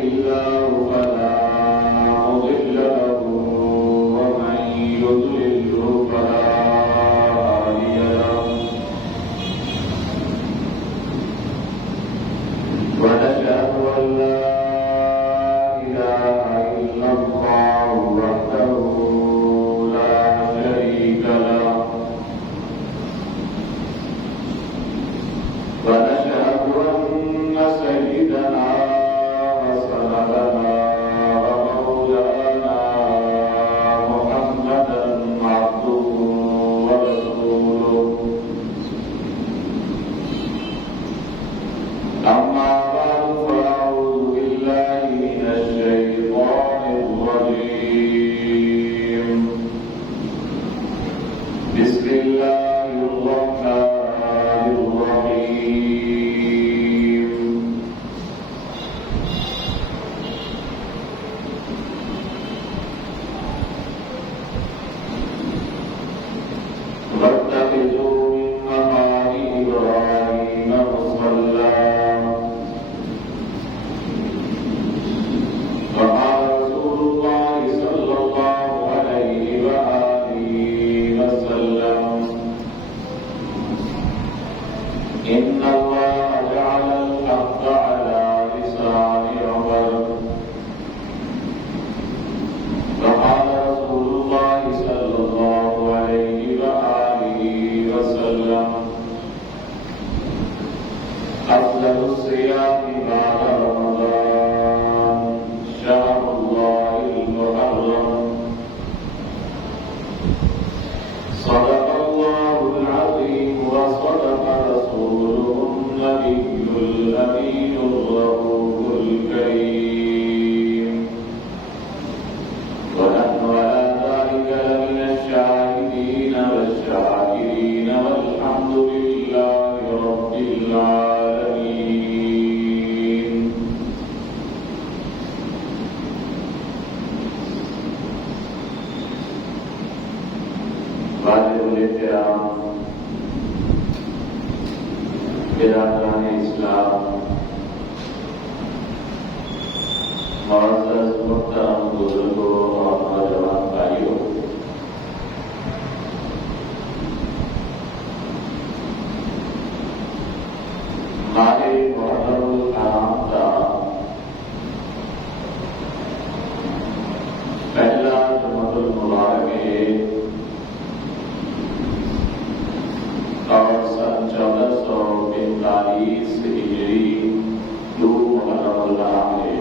الله فلا مضل له ومن يضلله فلا هادي له ونشهد أن لا إله إلا الله وحده لا شريك له ونشهد أن سيدنا وسندنا ومولانا محمدا عبده ورسوله أما بعد فأعوذ بالله من الشيطان الرجيم بسم الله الرحمن الرحيم واتخذوا من مقام إبراهيم مصلى وقال رسول الله صلى الله عليه وآله وسلم إن الله جعل الحق على لسان عمر وقال رسول الله صلى الله عليه وآله وسلم أفضل الصيام بعد رمضان شهر الله المحرم صدق الله العظيم وصدق رسوله النبي الأمين الرؤوف الكريم ونحن على ذلك لمن الشاهدين والشاكرين والحمد لله رب العالمين واجب الاحترام برادران اسلام معزز محترم بزرگوں اور نوجوان بھائیوں، ماہ محرم الحرام کا پہلا جمعۃ المبارک ہے اور سن 1445 ہجری 2 محرم الحرام ہے۔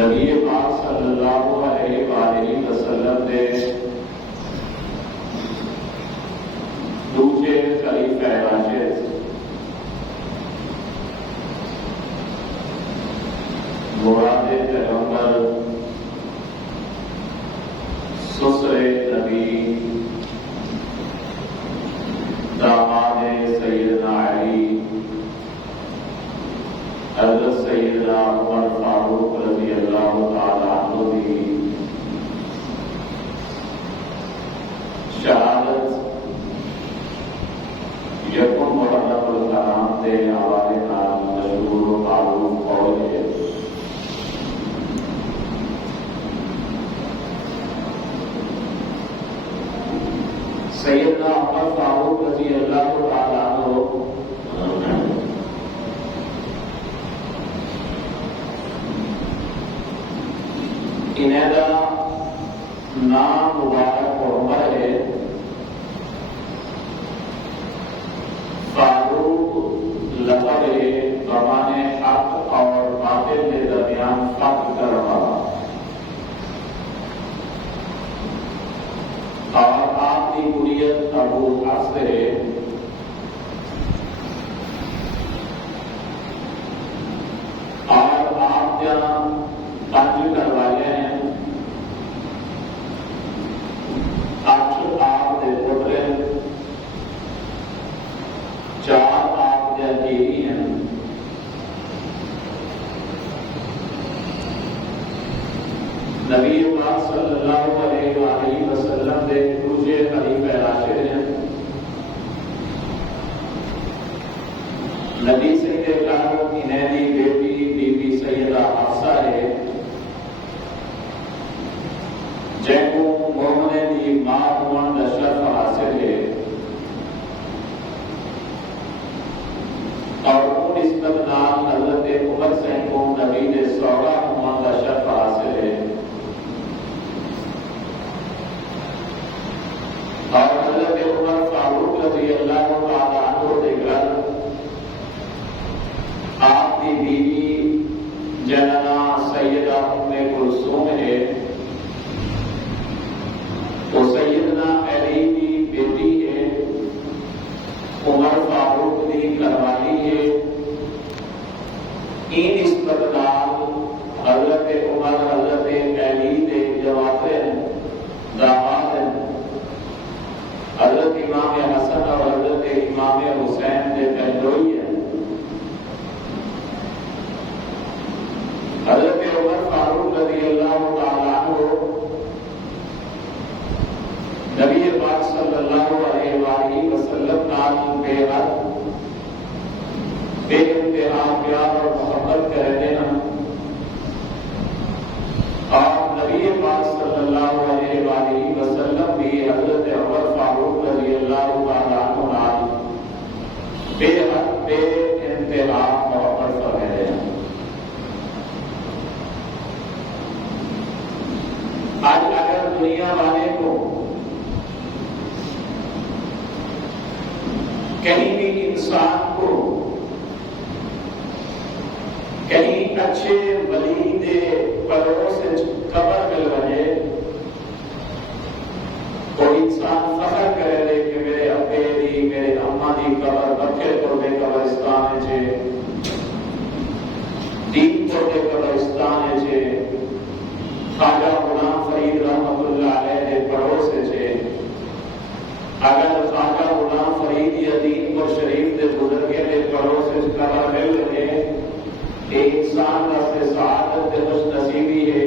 نبی پاک صلی اللہ علیہ وآلہ وسلم نے دوسرے خلیفہ راشد مراد پیغمبر سسر نبی داماد سیدنا علی حضرت سیدنا عمر فاروق رضی اللہ تعالی عنہ کی شہادت یکم محرم الحرام کے حوالے نال مشہور و معروف قول ہے۔ سیدنا عمر فاروق رضی اللہ تعالی عنہ انہیں دا نام مبارک عمر ہے۔ فاروق لقب ہے زمانے حق اور باطل کے درمیان فرق کرنے والا، اور آپ کی کنیت ابو حفص ہے۔ اور آپ جہاں پانچ کروائے ہیں، آپ کے پوترے، چار آپ کے جیری ہیں۔ نبی پاک صلی اللہ علیہ وآلہ وسلم دے دوسرے خلیفہ راشد ہیں. نبی سید کاروں کی نیلی بیٹی بی بی سیدہ حفصہ ہے جن کو مومنے دی ماں ہون دا شرف حاصل ہے اور ان نسبت نال حضرت عمر سے کو نبی دے سوگا ہون دا شرف حاصل ہے اور حضرت عمر فاروق رضی اللہ تعالی عنہ دے گھر آپ کی بیوی جننا سیدہ ام کلثوم ہے. وہ سیدنا علی کی بیٹی ہے, عمر فاروق کی گھروالی ہے. ان نسبت نال حضرت عمر حضرت علی دے جواتر داماد ہیں. حضرت امام حسن اور حضرت امام حسین دے پہلوئی ہیں. حضرت عمر فاروق رضی اللہ تعالیٰ عنہ نبی پاک صلی اللہ علیہ وآلہ وسلم نال بے حد بے انتہا پیار اور محبت کرتے ہیں اور نبی پاک صلی اللہ علیہ وآلہ وسلم بھی حضرت عمر فاروق رضی اللہ تعالیٰ عنہ نال بے حد بے انتہا محبت کرتے ہیں. آج اگر دنیا والے کو کہیں بھی انسان کو کہیں اچھے ولی دے پڑوس سے قبر مل رہے کوئی انسان فخر کرے دے کہ میرے ابے دی میرے اما دی قبر بکھے پور دے قبرستان ہے دین پور دے قبرستان ہے خواجہ غلام فرید رحمۃ اللہ علیہ دے پڑوس ہے. اگر خواجہ غلام فرید یا دین پور شریف دے بزرگے دے پڑوس قبر مل رہے ایک انسان راستے سعادت دے خوش نصیبی ہے.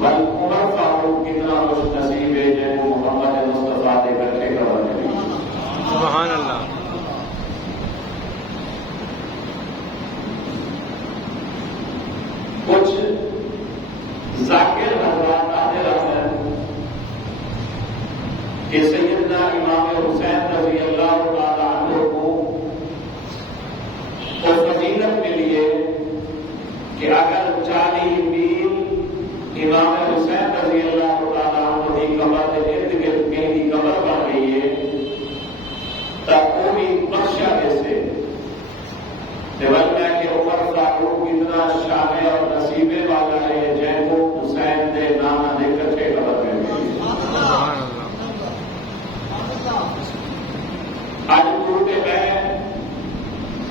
بل عمر فاروق کتنا خوش نصیب ہے جن محمد مصطفیٰ دے بیٹھے قبر ملی. سبحان اللہ. کچھ ذاکر حضرات آتے رہتے ہیں کہ سیدنا امام حسین رضی اللہ تعالیٰ عنہ کو فضیلت ملی ہے کہ اگر 40 میل امام حسین رضی اللہ تعالیٰ عنہ کی قبر کے ارد گرد کہیں کی قبر بن گئی ہے تب کوئی بخشا ایسے دیوالنا کہ عمر فاروق اتنا شامع اور نصیبے والا ہے جن کو حسین دے نانا دے کر کے قبر میں گئی. آج پورے میں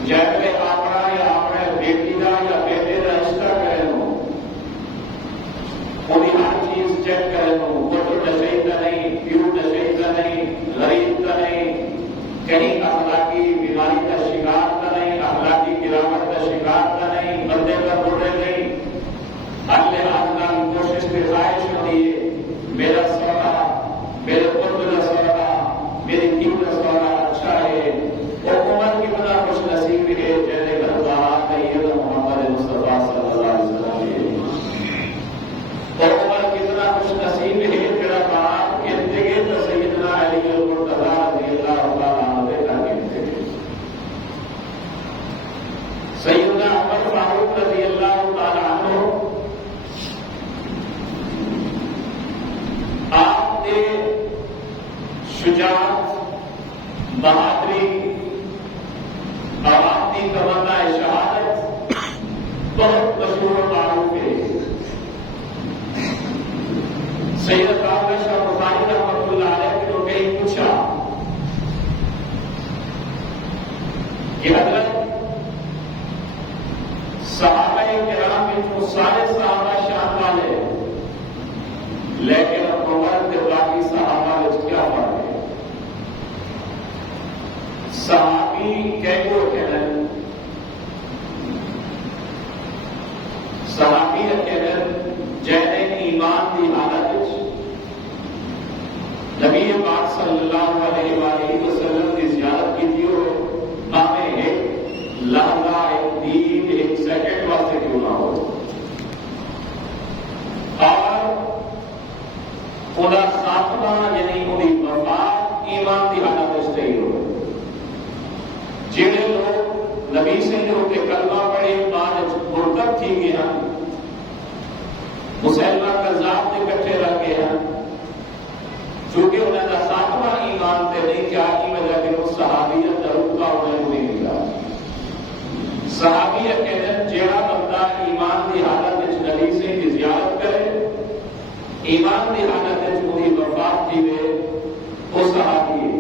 جیسے اپنا یا اپنے بیٹی کا یا بیٹے کا رشتہ کرے لو انہیں ہر چیز چیک کرے لو وہ تو نشے کا نہیں پیو نشے کا نہیں غریب کا نہیں کہیں اخلاقی بیماری کا شکار کا نہیں اخلاقی گراوٹ کا شکار کا نہیں بندے کا بوڑھے نہیں. اللہ آج کوشش کی خواہش ہوتی ہے میرا سونا میرے قرب کا سونا میری کیوں کا سونا اچھا ہے. وہ عمر کتنا خوش نصیب ہے جیسے گھربار نہیں ہے تو محمد مصطفیٰ صلی اللہ علیہ وسلم ہے. اور عمر کتنا خوش نصیب ہے تیرا باپ گرتے گئے تو سیدنا علی المرتضیٰ رضی اللہ تعالیٰ عنہ کا گرتے گئے. سیدنا عمر فاروق رضی اللہ تعالیٰ عنہ آپ نے شجاعت بہادری اور آپ کی تمنا شہادت بہت مشہور و معروف ہے. سید عائشہ بخاری رحمۃ اللہ علیہ نے تو کہیں پوچھا کہ حضرت صحابہ کرام میں تو سارے صحابہ شان والے لیکن عمر کے باقی صحابہ میں کیا فرق ہے؟ صحابی کیسے کہنا صحابی کہنا جیسے ایمان کی حالت نبی پاک صلی اللہ علیہ وآلہ وسلم کی زیارت کی تھی اور ہمیں ایک لحظہ ایک دن ایک سیکنڈ واسطے کیوں نہ ہو اور انہیں خاتمہ یعنی انہیں وفات ایمان کی حالت سے ہی ہو جڑے لوگ نبی سے جو کہ کلمہ پڑھے بعد مرتد تھی گئے ہیں مسلمان کذاب کے کٹھے رہ گئے ہیں چونکہ انہیں کا خاتمہ ایمان تے نہیں کیا کی وجہ کہ وہ صحابیت ضرور کا انہیں نہیں ملا صحابیت کہتے ہیں جیڑا بندہ ایمان کی حالت نبی سے کی زیارت کرے ایمان کی حالت پوری وفات کی ہوئے وہ صحابی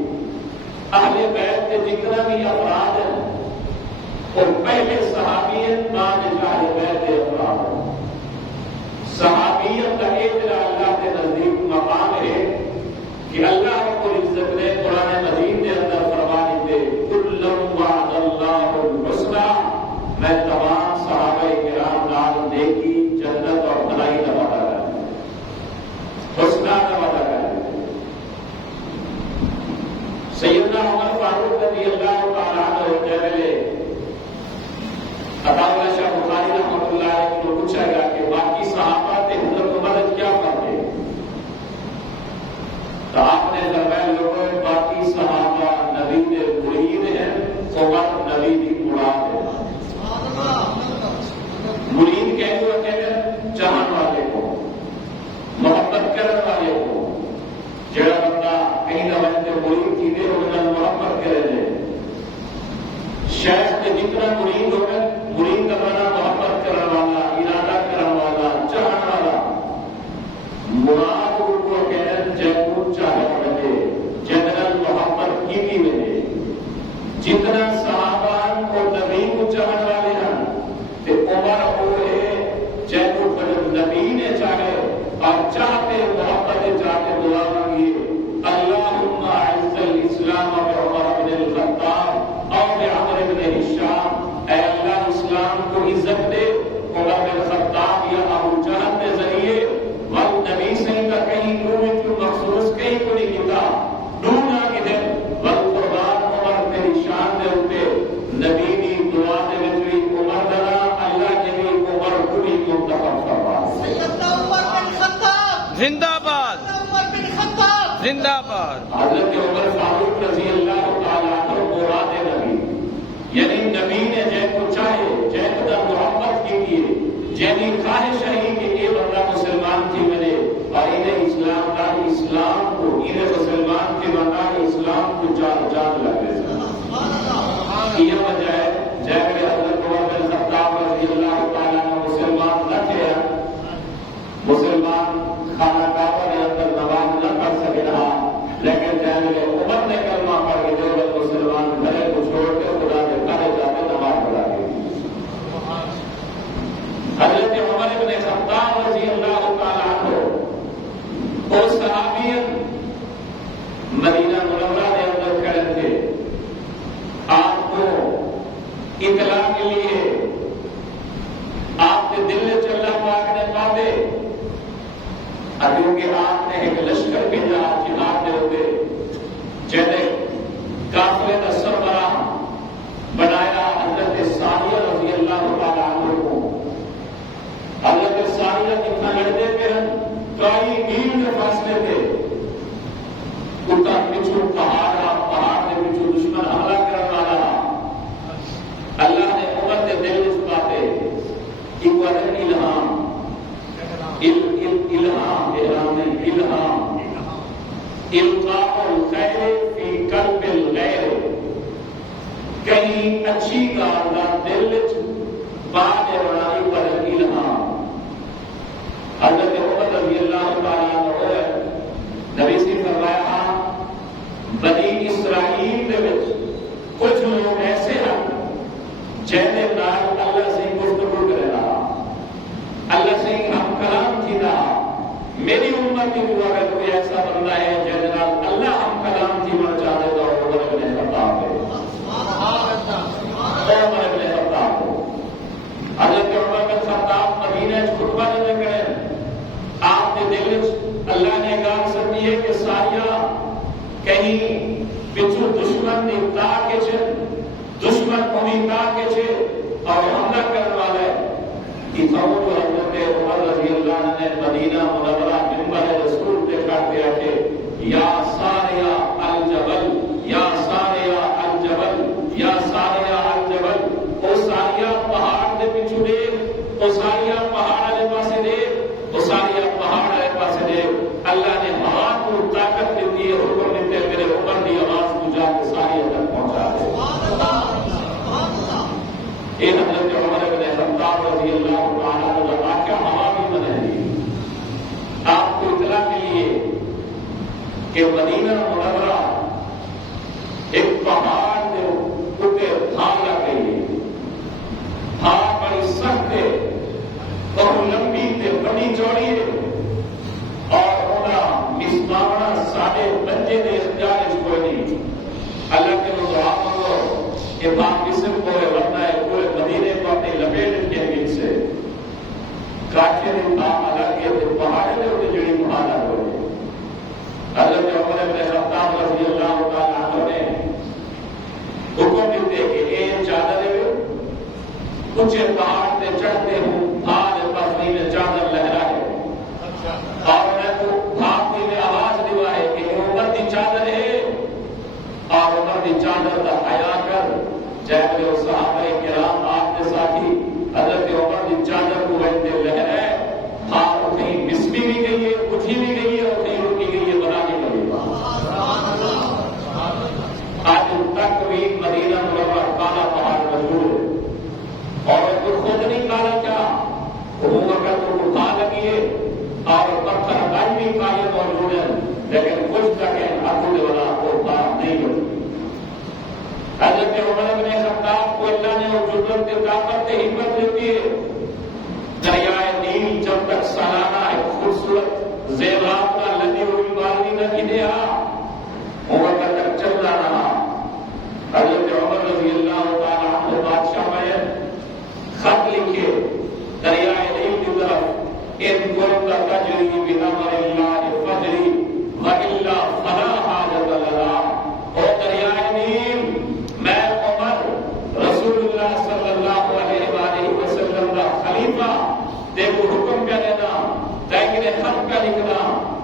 اہل بیت کے جتنا بھی افراد ہیں اور پہلے صحابیت بعد اہل بیت کے افراد ہیں صحابیت کا اجرا اللہ کے نزدیک مقام ہے کہ اللہ کو عزت نے قرآن مجید کے اندر فرمانے دے کلم وعد اللہ الحسنى میں تمام صحابہ کرام نال نیکی جنت اور بھلائی کا وعدہ کرتا ہوں حسنہ کا وعدہ کرتا ہوں سیدنا عمر فاروق رضی اللہ تعالیٰ عنہ کہتے عطا اللہ شاہ بخاری رحمۃ اللہ علیہ کو پوچھا گیا کہ باقی صحابہ تے حضرت عمر کیا فرق ہے تو آپ نے فرمایا لوگوں باقی صحابہ نبی کے مرید ہیں عمر نبی کی مراد ہے مرید کہتے ہیں چاہن والے کو محبت کرنے والے کو جڑا بندہ کہیں نہ بنتے مرید کی دے انہیں محبت کرے دے شیخ کے جتنا مرید ہوگا مرید کا بنا محبت کرنے والا ارادہ کرنے والا چاہنے والا مراد کو کہنا جیسے چاہے بنے جنرل محبت کی بنے جتنا صحابان اور نبی کو چاہنے والے ہیں کہ عمر ہوئے جیسے نبی نے چاہے اور چاہتے محبت چاہتے دعا مانگیے اللہم اعز الاسلام بعمر بن الخطاب اور عمر بن ہشام اے اللہ اسلام کو عزت دے عمر بن الخطاب یا ابو جہل کے ذریعے وقت نبی سے کا کہیں کوئی مخصوص کہیں کوئی کتاب ڈھونڈا کدھر وقت قربان عمر بن شان دے ہوتے نبی کی دعا دے وچ عمر دلا اللہ کے بھی عمر کو بھی منتخب فرما سیدنا عمر بن خطاب زندہ باد عمر بن خطاب زندہ باد حضرت عمر فاروق رضی اللہ تعالیٰ عنہ مراد نبی یعنی نبی نے جے کو چاہے جے خدا محبت کی کیے جیسے خواہش ہے کہ یہ بندہ مسلمان تھی ملے اور انہیں اسلام کا اسلام کو انہیں مسلمان کے بندہ اسلام کو جان جان لگے یہ وجہ ہے جب حضرت عمر بن خطاب رضی اللہ تعالیٰ عنہ مسلمان نہ تھے مسلمان خانہ کعبہ کے اندر نماز نہ پڑھ سکے رہا لیکن جب عمر نے کلمہ پڑھ کے جو مسلمان گھرے کو چھوڑ کے خدا کے گھر جاتے نماز پڑھا کے حضرت عمر بن خطاب رضی اللہ تعالیٰ عنہ وہ صحابیت مدینہ منورہ کے اندر کھڑے تھے آپ کو اطلاع کے لیے آپ کے دل میں چلنا پاک نے پاتے کیونکہ آپ نے ایک لشکر بھیجا جہاد دے ہوتے جیسے قافلے کا سربراہ بنایا حضرت ساریہ رضی اللہ تعالیٰ عنہ کو حضرت ساریہ جتنا لڑتے تھے کئی میل کے فاصلے تھے ان کا پچھو پہاڑ کے پچھو دشمن حملہ کرنے والا اللہ نے عمر کے دل اس باتیں الہام القاء الخیر فی قلب الغیر کہیں اچھی گال دل بات بنائی پر الہام حضرت عمر رضی اللہ تعالیٰ عنہ نبی سے فرمایا بنی اسرائیل میں کچھ لوگ ایسے ہیں جیسے نال اللہ سے گفتگو کرے رہا اللہ سے ہم کلام تھی رہا میری امت کی دعا اگر کوئی ایسا بندہ ہے جیسے نال اللہ ہم کلام تھی بڑھ چاہتے تو عمر بن خطاب ہے عمر بن خطاب حضرت عمر بن خطاب مدینہ خطبہ دینے کرے آپ یہ کہ ساریا کہیں پچھو دشمن نے تا کے چھے دشمن انہیں تا کے چھے اور حملہ کرنے والا ہے اتاؤں حضرت عمر رضی اللہ عنہ نے مدینہ منورہ منبر رسول پہ کر دیا کہ یا ساریا الجبل یا ساریا الجبل یا ساریا الجبل او ساریا پہاڑ دے پچھو دے او ساریا پہاڑ والے پاسے دے او ساریا پہاڑ والے پاسے دے اللہ نے ہوا کو طاقت دیتی ہے حکم دیتے میرے عمر کی آواز کو جا کے ساریا تک پہنچا دے یہ حضرت عمر بن خطاب رضی اللہ تعالیٰ عنہ واقعہ ہوا بھی بنائی آپ کو اطلاع ملی کہ مدینہ منورہ ایک پہاڑ کے اوپر بھاگ لگ گئی ہے بھاگ بڑی سخت ہے بہت لمبی تے بڑی چوڑی ہے اور انہاں مسماوڑا ساڑھے بچے دے اختیار اس کوئی نہیں اللہ کے دعا مانگو کہ باپ جسم کو ورنہ ہے پورے مدینے کو اپنی لپیٹ کے بیچ سے کاٹے نے باپ الگ کے پہاڑے نے انہیں جڑی محالہ ہوئے حضرت عمر بن خطاب رضی اللہ تعالیٰ عنہ نے حکم دیتے کہ اے چادر اونچے پہاڑ سے چڑھتے ہوں بھاگ پسنی میں چادر لہرائے اور میں تو بھاگتی میں آواز دیوائے کہ عمر دی چادر ہے اور عمر دی چادر دا حیا کر جائے میرے صحابہ کرام آپ کے ساتھی حضرت عمر دی چادر کو ویسے لہرائے بھاگ کہیں مسمی بھی گئی ہے اٹھی بھی گئی ہے اور کہیں رکی گئی ہے بنانے گئی آج تک بھی مدینہ منورہ کالا پہاڑ مشہور ہے اور کوئی خود نہیں کالا کیا وہ اگر تو اٹھا لگی ہے اور پتھر ہٹائی بھی کالے موجود ہیں لیکن کچھ تک آگے والا وہ بات نہیں ہوتی حضرت عمر بن خطاب کو اللہ نے وہ جرت طاقت ہمت دیتی ہے دریائے نیل جب تک سالانہ ایک خوبصورت زیورات کا لدی ہوئی بالٹی نہ گریا عمر تک چلتا رہا حضرت عمر رضی اللہ تعالیٰ عنہ بادشاہ میں خط لکھے دریائے نیل کی طرف ان کنت تجری بامر اللہ فجری والا فلا حاجت لنا او دریائے نیل میں عمر رسول اللہ صلی اللہ علیہ وآلہ وسلم کا خلیفہ دیکھو حکم کیا دینا تاکہ خط کا لکھنا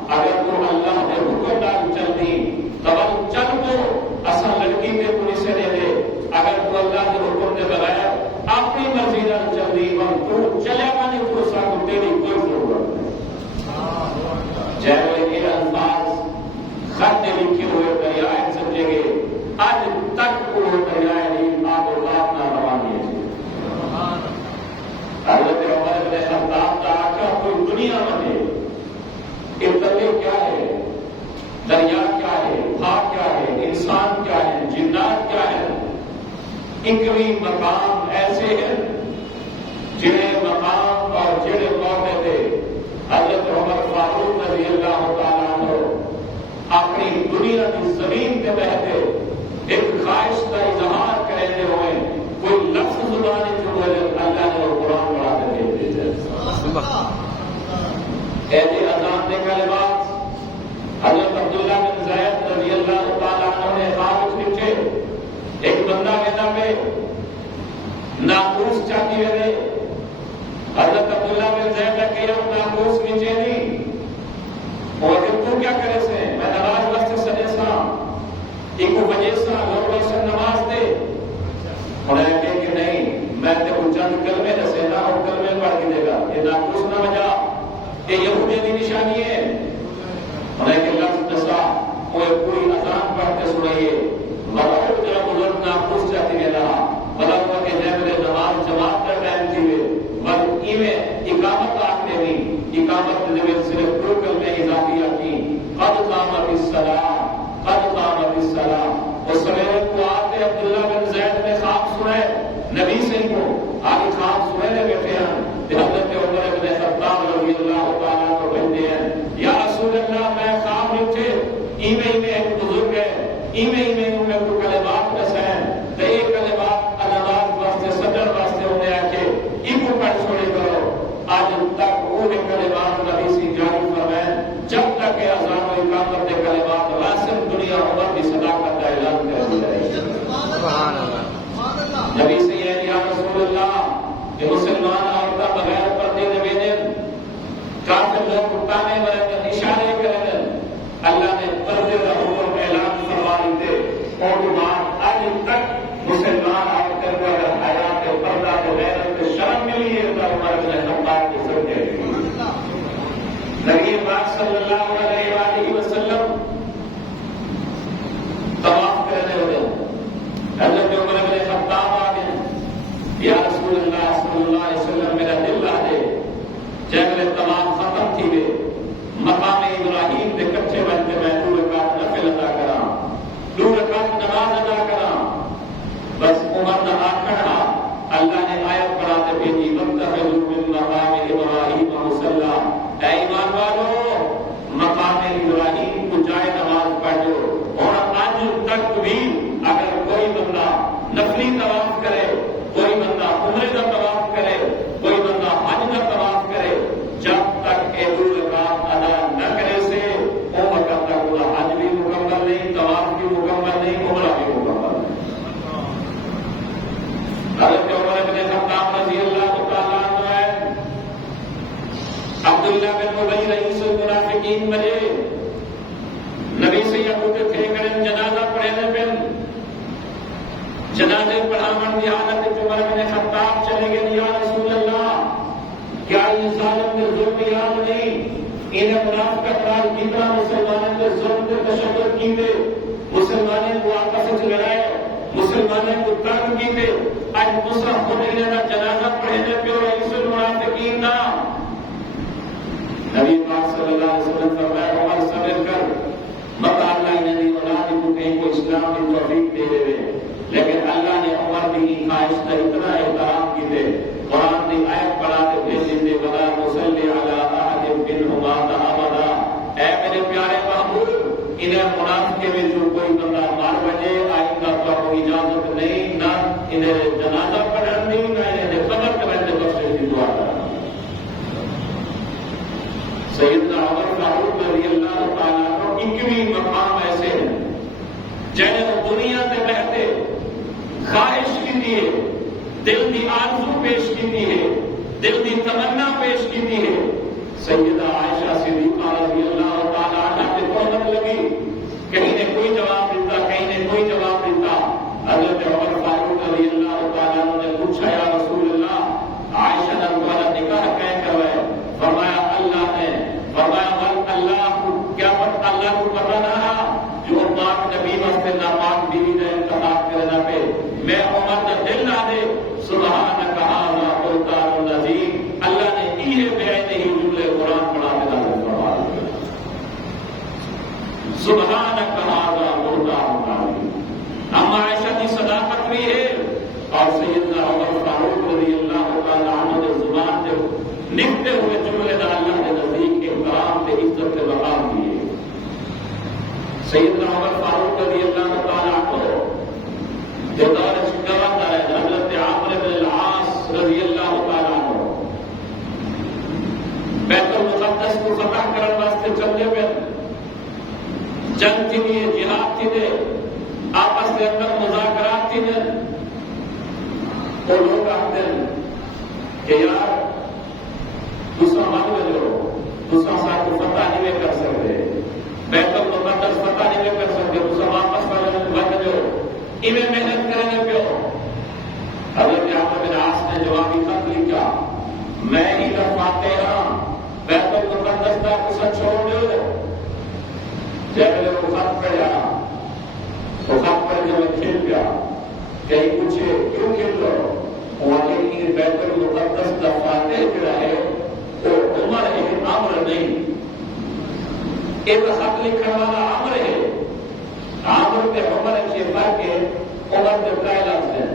اگر تو اللہ نے حکم ڈال چل دی تب چل کو اصل لڑکی کے پولیس سے دے دے اگر تو اللہ کے حکم دے بغیر اپنی مرضی نہ چل دی تو چلے گا نہیں تو اس کو تیری کوئی ضرورت نہیں جائے یہ الفاظ خط لکھے ہوئے دریائے سمجھے گے آج تک وہ دریائے نہیں آپ و بات نہ روانی ہے حضرت عمر بن خطاب کا آقا کوئی دنیا بنے ابتدے کیا ہے دریا کیا ہے بھاگ کیا ہے انسان کیا ہے جنات کیا ہے اکوی مقام ایسے ہیں جنہیں مقام اور جڑے موقع دے حضرت عمر فاروق رضی اللہ تعالیٰ عنہ اپنی دنیا کی زمین پہ بہتے ایک خواہش کا اظہار کرتے ہوئے کوئی لفظ زبان جو بولے اللہ نے وہ قرآن پڑھا کے بھیج دے ایسے اذان دے کا لباس حضرت عبداللہ بن زید رضی اللہ تعالیٰ عنہ نے خواب لکھے ایک بندہ ویدا پہ ناقوس چاہتی ہوئے حضرت عبداللہ بن زید نے کہا ناقوس نیچے نہیں اور تو کیا کرے سے میں نماز واسطے سجے سا ایک وجہ سے لوگ ویسے نماز دے انہوں نے کہا کہ نہیں میں تے وہ چند کلمے دسے نہ اور کلمے پڑھ کے دے گا یہ ناقوس نہ بجا یہ یہودی کی نشانی ہے انہوں نے کہا لفظ دسا وہ پوری اذان پڑھ کے سنائیے بہت جب بزرگ ناقوس چاہتی ہے رہا مطلب وہ کہ جب میرے نماز جماعت کا ٹائم تھی بس ایویں اقامت آتے نہیں اقامت نے صرف دو کلمے اضافی آتی قد قامت الصلاۃ قد قامت الصلاۃ اور سویرے کو آتے عبداللہ بن زید نے خواب سنائے نبی سے کو آگے خواب سنائے بیٹھے ہیں حضرت عمر بن خطاب رضی اللہ تعالیٰ کو کہتے ہیں یا رسول اللہ میں خواب لکھے ایویں ایک بزرگ ہے ایویں میں کو کلمات دسائیں تو ایک کلمات علامات واسطے صدر واسطے انہیں آکے ایکو پڑھ چھوڑے کرو آج تک وہ کلمات نبی سے جاری فرمائیں جب تک کہ اذان و اقامت سیدنا عمر کی صداقت کا اعلان کر دیا ہے۔ سبحان اللہ۔ نبی سے یہ یا رسول اللہ کہ مسلمان عورتیں بغیر پردے نوینے کافر لوگ اٹھانے والے اشارے کریں اللہ نے پردے کا حکم اعلان فرما دیتے اور بات آج تک مسلمان عورتیں کو اگر حیات پردہ کو غیرت شرم ملی ہے تو عمر بن خطاب کے سب دے نبی پاک صلی اللہ علیہ وآلہ وسلم طواف کرنے ہوئے حضرت عمر بن خطاب آ گئے یا رسول اللہ صلی اللہ علیہ وسلم میرا دل لا دے جب میرے تمام ختم تھی وے مقام ابراہیم کے کچھے بن کے میں 2 رکعت نفل ادا کراں 2 رکعت نماز ادا کراں بس عمر نہ آکھڑا اللہ نے آیت پڑھاتے بھیجی وَاتَّخِذُوا مِن مَقَامِ إِبْرَاهِيمَ مُصَلًّى اے ایمان والو مقام ابراہیم کو جائے نماز پڑھو اور آج تک بھی اگر کوئی بندہ نفلی طواف کرے کوئی بندہ عمرے کا طواف کرے کوئی بندہ حج کا طواف کرے جب تک یہ 2 رکعت ادا نہ کرے سے وہ وقت تک وہ حج بھی مکمل نہیں طواف بھی مکمل نہیں عمرہ بھی مکمل نہیں۔ حضرت عمر بن خطاب رضی اللہ تعالیٰ عنہ ہے عبداللہ بن ابی رئیس المنافقین بجے نبی سے یہ ہوتے تھے کریں جنازہ پڑھنے پہ جنازے پڑھاون کی حالت عمر بن خطاب چلے گئے یا رسول اللہ کیا یہ ظالم نے ظلم یاد نہیں انہیں منافقت راج کتنا مسلمانوں کے ظلم کے تشدد کی تھے مسلمانوں کو آپس میں لڑائے مسلمانوں کو تنگ کی تھے آج دوسرا خود انہیں نہ جنازہ پڑھنے پہ اور رئیس المنافقین نہ نبی پاک صلی اللہ علیہ وسلم فرمایا عمر صبر کر مت اللہ انہیں اولاد کو کہیں کو اسلام کی توفیق دے دے لیکن اللہ نے عمر کی خواہش کا اتنا احترام کی تھے قرآن کی آیت پڑھا کے بھیج دے ولا تصلی علی احد منہما ابدا اے میرے پیارے محبوب انہیں منافق میں جو کوئی بندہ مار بجے آئندہ تو کوئی اجازت نہیں نہ انہیں جنازہ پڑھنے نہ انہیں قبر کے بیٹھے بخشش کی دعا کرنا۔ سیدنا عمر فاروق رضی اللہ تعالیٰ عنہ کی مقام ایسے ہیں جنہیں دنیا سے بہتے خواہش کی دیے دل کی آرزو پیش کی ہے دل کی تمنا پیش کی ہے سیدہ عائشہ صدیقہ رضی اللہ تعالیٰ عنہ سے پڑھنے لگی کہیں نے کوئی جواب دیتا کہیں نے کوئی جواب دیتا حضرت عمر فاروق رضی اللہ تعالیٰ عنہ نے پوچھا یا رسول اللہ عائشہ نے تمہارا نکاح کہیں کروائے فرمایا اللہ نے فرمایا اللہ کو کیا اللہ کو پتہ نہ رہا جو پاک نبی واسطے ناپاک بیوی کا انتخاب کرنا پہ میں عمر کا دل نہ دے سبحانک ھذا قرآن العظیم اللہ نے یہ بیعت ہی جملے قرآن پڑھا کے نازل فرما دیا سبحانک ھذا قرآن العظیم۔ اما عائشہ کی صداقت بھی ہے اور سیدنا عمر فاروق رضی اللہ تعالیٰ عنہ نے زبان سے نکلتے ہوئے جملے دا اللہ کے نزدیک احترام سے عزت سے مقام دیے۔ سیدنا عمر فاروق رضی اللہ تعالیٰ عنہ جو دور گورنر ہے حضرت عامر بن العاص رضی اللہ تعالیٰ عنہ بیت المقدس کو فتح کرنے واسطے چلنے میں جنگ تھی نہیں جہاد تھی نے آپس کے اندر مذاکرات تھی نے وہ لوگ آتے ہیں کہ یار دوسرا مت بجو دوسرا ساتھ کو فتح نہیں کر سکتے بیت المقدس فتح نہیں کر سکتے دوسرا واپس بن جو انہیں محنت کرنے پہ حضرت عامر بن العاص نے جوابی خط لکھا میں ہی فاتحہ بیت المقدس کا کچھ چھوڑ دو جب میں وہ خط پڑھا تو خط پڑھ کے میں کھل گیا کہیں پوچھے کیوں کھل رہو وہاں کہ بیت المقدس کا فاتح جڑا ہے وہ عمر ہے عامر نہیں ایک خط لکھنے والا عامر ہے عامر پہ عمر کے فرق ہے عمر کے کئی لفظ ہیں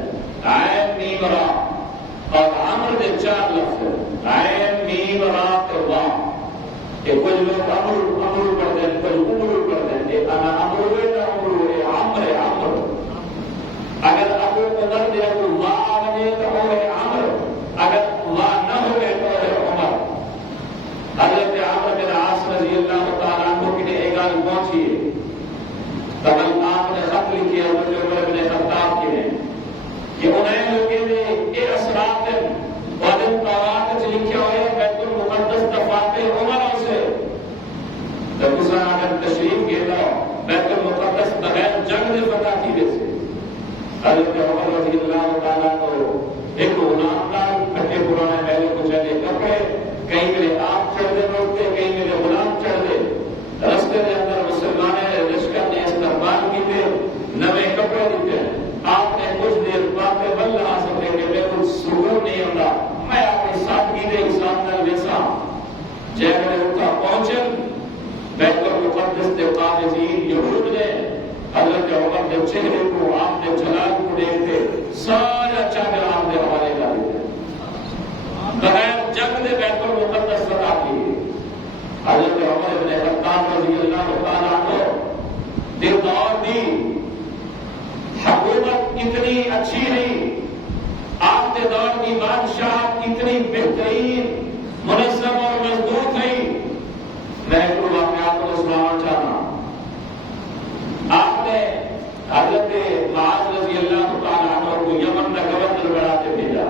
عین میم را اور عامر کے 4 لفظ ہیں عین میم را کے واو کہ کچھ لوگ امر پڑھتے ہیں کچھ عمر پڑھتے ہیں انا امر ہے نہ عمر ہے عامر ہے عامر اگر ابو عمر دے تو واو بنے تو وہ ہے عامر اگر واو نہ ہوئے تو ہے عمر۔ حضرت عامر بن العاص رضی اللہ تعالیٰ عنہ کی ایک گل پہنچی تمل آپ نے خط لکھی حضرت عمر بن خطاب کے ہیں کہ انہیں لوگے نے اے اثرات وعدن تورات سے لکھے ہوئے بیت المقدس دفاتے عمر سے جب اسا اگر تشریف گئے بیت المقدس بغیر جنگ نے فتح کی ویسے حضرت عمر رضی اللہ تعالیٰ کو ایک غلام کا کٹے پرانے پہلے کچھ ایسے کپڑے کہیں میرے آپ چڑھ دے روکتے کہیں میرے غلام چڑھ دے رستے کے اندر مسلمانوں نے لشکر نے استقبال کی تھے نئے کپڑے دیتے آپ نے کچھ دیر بعد بل رہا سکتے کہ میں کچھ سکون نہیں ہوتا میں اپنی سادگی دے حساب نال ویسا جب میں اتنا پہنچن بیت المقدس کے قابضین یہود نے حضرت عمر کے چہرے کو آپ نے جلال کو دیکھتے سارا چادر آپ نے حوالے کر دیتے بغیر جنگ نے بیت المقدس فتح کی حضرت عمر بن خطاب رضی اللہ تعالیٰ عنہ دل دور دی حکومت اتنی اچھی نہیں آپ کے دور کی بادشاہ اتنی بہترین منظم اور مضبوط نہیں میں ایک واقعات کو سنانا چاہتا ہوں آپ نے حضرت معاذ رضی اللہ تعالیٰ عنہ کو یمن کا گورنر بناتے بھیجا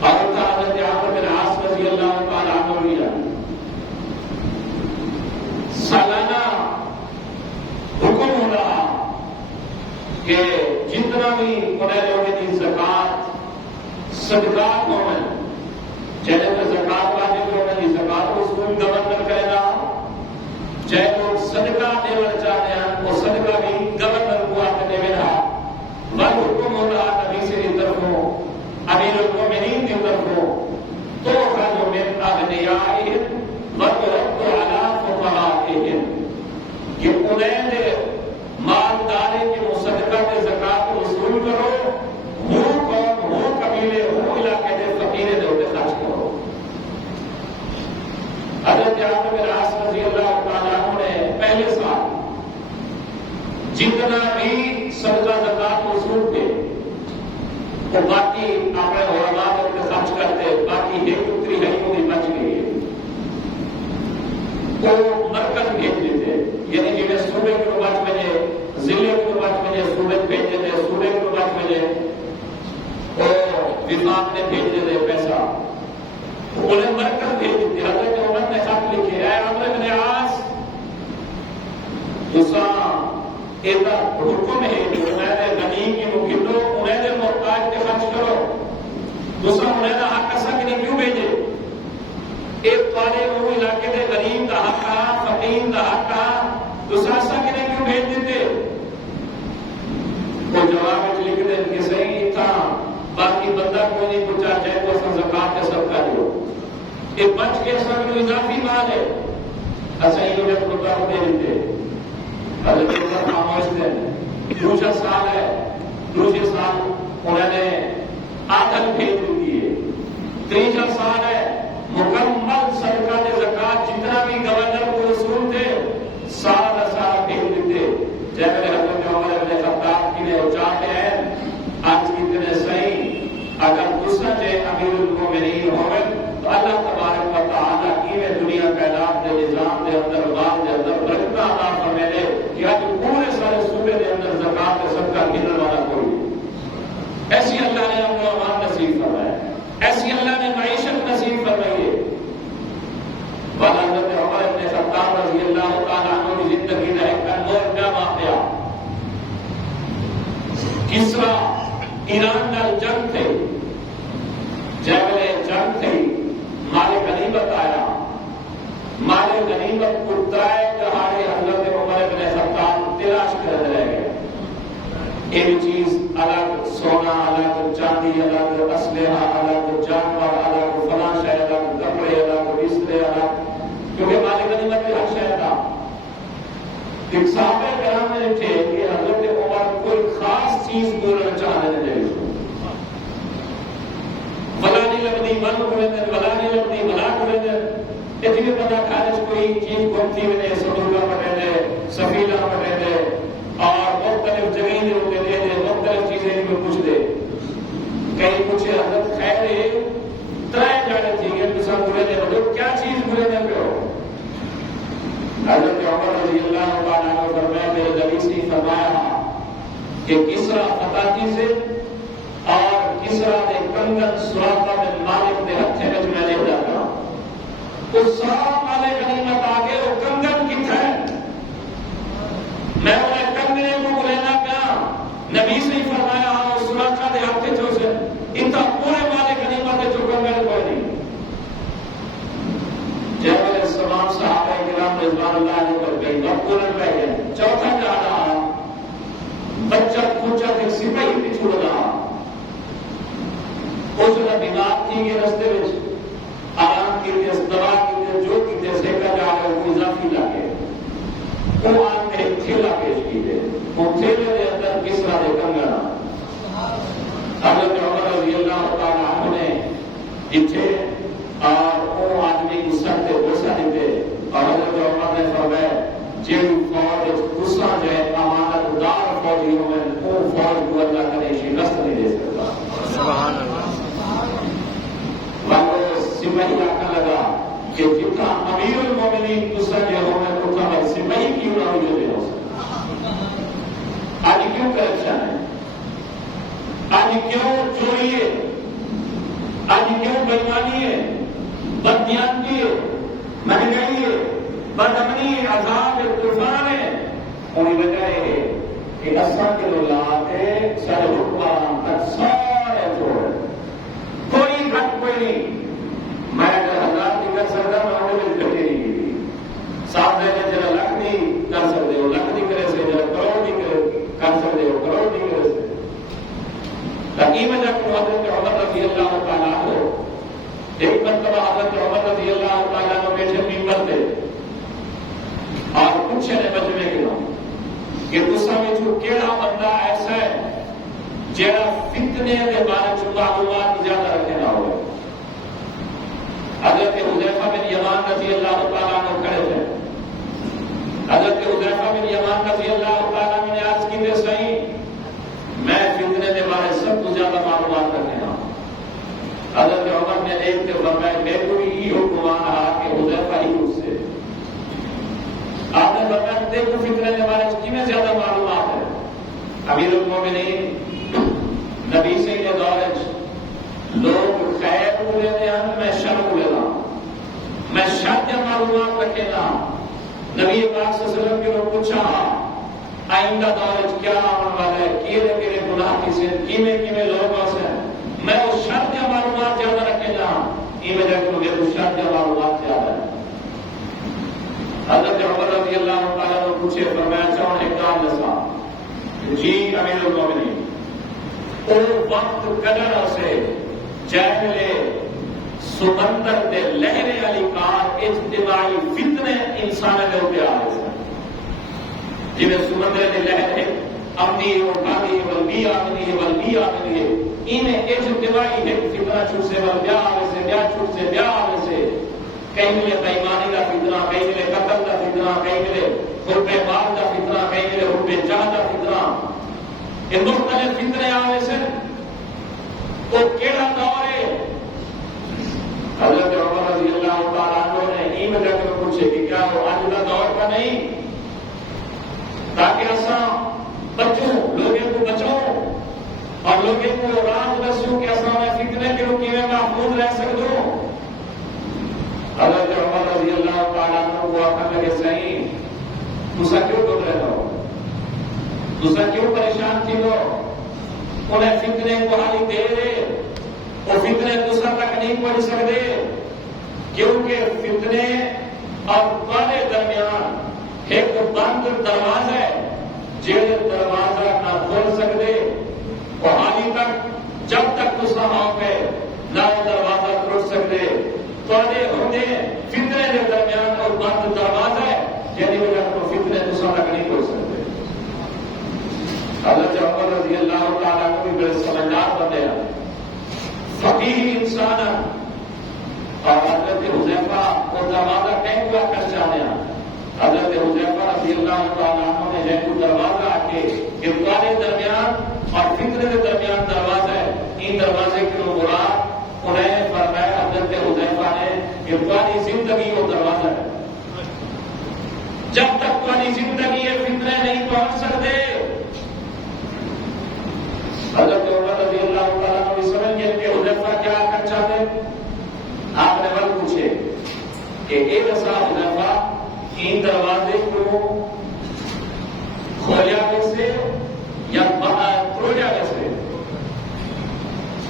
اور حضرت عمرو بن عاص رضی اللہ تعالیٰ عنہ لیا سالانہ حکم ہو رہا کہ جتنا بھی انہیں لوگوں کی زکات صدقات ہو میں چاہے تو زکات واجب ہو میں زکات اس کو گورنر کرنا چاہے وہ صدقہ دینا چاہتے ہیں وہ صدقہ بھی گورنر کو آپ نے دینا بل حکم ہو رہا نبی سے طرف ہو امیر المومنین کی طرف ہو تو خرج من اغنیائہم وترد علی فقرائہم کہ انہیں دے مالدارے کے مصدقہ کے زکات کو وصول کرو ہو قوم ہو قبیلے ہو علاقے دے فقیرے دے انہیں خرچ کرو حضرت عمرو بن عاص رضی اللہ تعالیٰ عنہ نے پہلے سال جتنا بھی صدقہ زکات وصول تھے وہ باقی اپنے علماء کو خرچ کرتے باقی ایک اتری ہے وہ بھی بچ گئی وہ مرکز بھیج دیتے یعنی کہ صوبے کو 5 بجے ضلع کو 5 بجے صوبے بھیج دیتے صوبے کو 5 بجے اور وفاق نے بھیج دیتے پیسہ انہیں مرکز بھیج دیتے حضرت عمر نے خط لکھے اے عمرو بن عاص دوسرا ایسا حکم ہے کہ انہیں غنی کی مکلو انہیں دے محتاج کے خرچ کرو دوسرا انہیں دا حق ایسا کہ نہیں کیوں بھیجے ایک پارے وہ علاقے دے غریب دا حق کہا فقیر دا حق کہا دوسرا ایسا کہ نہیں کیوں بھیج دیتے وہ جواب لکھ دیں کہ صحیح تھا باقی بندہ کوئی نہیں پوچھا چاہے وہ اصلا زکات کے سب کا جو یہ بچ کے سب جو اضافی مال ہے ایسا ہی انہیں پروگرام دے دیتے حضرت عمر خاموش تھے دوسرا سال ہے دوسرے سال انہوں نے آدھل بھیج دیے تیسرا سال ہے مکمل صدقہ زکات جتنا بھی گورنر کو وصول تھے سارا سارا بھیج دیتے جب حضرت عمر بن خطاب کی نے چاہتے ہیں آج کتنے صحیح اگر دوسرا جو امیر المومنین ہوئے تو اللہ تبارک و تعالیٰ کی میں دنیا کائنات کے نظام کے اندر بات کے اندر برکت عطا فرمائے دے کہ آج پورے سارے صوبے کے اندر زکات کے سب کا گننے والا کوئی ایسی اللہ نے ہم کو امان نصیب فرمایا ایسی اللہ نے معیشت نصیب فرمائی ہے حضرت عمر بن خطاب رضی اللہ تعالیٰ عنہ کی زندگی کا ایک انمول کا واقعہ کسرا ایران نال جنگ تھے جب جنگ تھی مال غنیمت آیا مال غنیمت کو ترائے دہاڑے حضرت عمر بن خطاب تلاش کر رہے گئے ایک چیز الگ سونا الگ چاندی الگ اسلحہ الگ جانور الگ فلاں شے الگ کپڑے الگ بسترے الگ کیونکہ مال غنیمت بھی ہر شے تھا ایک صحابہ کرام نے تھے کہ حضرت عمر کوئی خاص چیز بولنا چاہنے نہیں فلانی لگنی من کرے دے فلانی لگنی منا کرے دے اتنی پتہ خارج کوئی چیز گھومتی میں صدقہ پڑے دے سفینہ پڑے دے اور مختلف جگہیں دے دے مختلف چیزیں میں پوچھ دے کہیں پوچھے حضرت خیر ہے ترائے جانے تھی کہ دوسرا برے دے حضرت کیا چیز برے دے پہ ہو حضرت عمر رضی اللہ تعالیٰ عنہ کہ کسرا فتاتی سے اور کسرا نے کنگن سراقہ بن مالک نے ہتھے میں میں لے جاتا اس سراب والے غنیمت آگے وہ کنگن کت ہے میں انہیں کنگنے کو لینا گیا نبی سے ہی فرمایا ہاں سراقہ دے ہتھے جو سے اتنا پورے والے غنیمت ہے جو کنگن کوئی نہیں جب السلام صحابہ کرام رضوان اللہ علیہ پر گئی پورن پہ گئے چوتھا جا رہا بچہ پوچھا کہ سپاہی پچھوڑ رہا اس نے بیمار تھی کہ رستے میں آرام کی تھے دوا کی تھے جو کی تھے سیکا جا رہے وہ اضافی لاکے وہ آن میں ایک تھیلا پیش کی تھے وہ تھیلے دے اندر کسرا دے کنگنا حضرت عمر رضی اللہ تعالیٰ عنہ نے جتھے اور وہ آدمی کو سکتے غصہ دیتے اور حضرت عمر نے فرمایا جن فوج غصہ جو ہے امانت دار فوجیوں میں وہ فوج کو اللہ کرے شکست نہیں دے سکتا سبحان اللہ سپاہی آکھنے لگا کہ جتنا امیر المومنین غصہ جو ہے اتنا سپاہی کیوں نہ ہوئی ہو سکتا آج کیوں کرپشن ہے آج کیوں چوری ہے آج کیوں بےایمانی ہے بددیانتی ہے مہنگائی ہے بدامنی ہے عذاب ہے طوفان ہے انہیں وجہ ہے کہ اسد اللہ کے سر حکمران تک سارے چھوڑ کوئی گھٹ کوئی نہیں میں اگر 1000 کی کر سکتا میں وہ بھی کٹے نہیں کی ساتھ دینے جرا لاکھ نہیں کر سکتے ہو لاکھ نہیں کرے سے جرا کروڑ نہیں کر سکتے ہو کروڑ نہیں کرے سے تاکہ میں جب حضرت عمر رضی اللہ تعالیٰ عنہ ایک مرتبہ حضرت عمر رضی اللہ تعالیٰ عنہ بیٹھے ممبر تھے اور پوچھے نے مجمع کے نام کہ تساں وچوں کیڑا بندہ ایسا ہے جڑا فتنے دے بارے چ معلومات زیادہ رکھنا ہو حضرت حذیفہ بن یمان رضی اللہ تعالیٰ عنہ کھڑے تھے حضرت حذیفہ بن یمان رضی اللہ تعالیٰ عنہ نے عرض کی تھے صحیح میں فتنے کے بارے سب کو زیادہ معلومات رکھنا حضرت عمر نے ایک کے فرمایا میں کوئی یہ حکمان رہا کہ حذیفہ ہی اس سے آپ نے فرمایا دیکھو فتنے کے بارے میں زیادہ معلومات ہے امیر المومنین نبی سے کے دور لوگ خیر کو لیتے ہیں میں شر کو لینا میں شر کے معلومات رکھنا نبی پاک صلی اللہ علیہ وسلم کے لوگ پوچھا آئندہ دور کیا آنے والا ہے کیرے گناہ کی سے کیمے لوگ سے میں اس شر کے معلومات زیادہ رکھنا یہ وجہ کہ مجھے اس شر کے معلومات زیادہ ہے حضرت عمر رضی اللہ تعالیٰ نے پوچھے فرمایا چاہوں ایک کام دسا جی امیر المومنین او وقت قدر سے جہلے سمندر دے لہرے علی کار اجتماعی فتنے انسان دے اوپر آ رہے جی سمندر دے لہر ہے امنی ہے اٹھانی ہے ولبی آمنی ہے ولبی آمنی ہے انہیں اجتماعی ہے فتنہ چھوٹ سے بیا آوے سے بیا چھوٹ سے بیا آوے سے کہیں ملے بےایمانی کا فتنہ کہیں ملے قتل کا فتنہ کہیں ملے حب مال کا فتنہ کہیں ملے حب جاہ کا فتنہ یہ مختلف فتنے آوے سے تو کیڑا دور ہے حضرت عمر رضی اللہ تعالیٰ عنہ نے این وجہ کے پوچھے کہ کیا وہ آج کا دور کا نہیں تاکہ ایسا بچوں لوگوں کو بچاؤ اور لوگوں کو راہ دسوں کہ ایسا میں فتنے کے روکی میں محفوظ رہ سکوں حضرت عمر رضی اللہ تعالیٰ عنہ کو آخر لگے صحیح تسا کیوں ڈر رہے ہو تسا کیوں پریشان تھی ہو انہیں فتنے کو حالی دے رہے وہ فتنے تسا تک نہیں پہنچ سکتے کیونکہ فتنے اور تمہارے درمیان ایک بند دروازہ ہے جہاں دروازہ نہ کھول سکتے وہ حالی تک جب تک تسا آؤ گے نہ وہ دروازہ کھول سکتے ہوتے فتنے کے درمیان اور بند دروازہ ہے یعنی وجہ کو فتنے تسا تک نہیں پہنچ سکتے حضرت عمر رضی اللہ تعالیٰ کو بھی بڑے سمجھدار بندے ہیں فقیہ انسان اور حضرت حذیفہ کو دروازہ کہیں ہوا کر چاہتے ہیں حضرت حذیفہ رضی اللہ تعالیٰ عنہ نے جن کو دروازہ آ کے افطار درمیان اور فتنے کے درمیان دروازہ ہے ان دروازے کے لوگ مراد انہیں فرمایا حضرت حذیفہ نے افطاری زندگی وہ دروازہ ہے جب تک تمہاری زندگی یہ فتنے نہیں پہنچ سکتے حضرت عمر رضی اللہ تعالیٰ عنہ سمجھ گئے کہ حذیفہ کیا کرنا چاہتے ہیں. آپ نے بل پوچھے کہ اے رسا حذیفہ ان دروازے کو کھولیا ویسے یا توڑیا ویسے،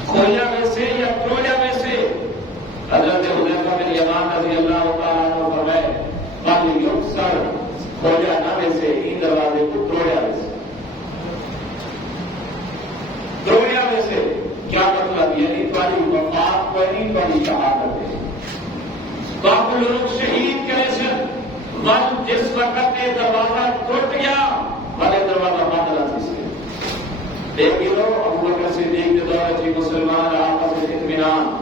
کھولیا ویسے یا توڑیا ویسے؟ حضرت حذیفہ بن یمان رضی اللہ تعالیٰ عنہ فرمائے بل یکسر، کھولیا نہ ویسے، ان دروازے کو توڑیا ویسے. توڑیا ویسے کیا مطلب؟ یعنی تمہاری وفات کو نہیں، تمہاری شہادت ہے. تو آپ لوگ شہید کرے سے بل جس وقت یہ دروازہ ٹوٹ گیا بھلے دروازہ بند رہا سے دیکھ لو. ابو بکر صدیق کے دور جی مسلمان آپس میں اطمینان،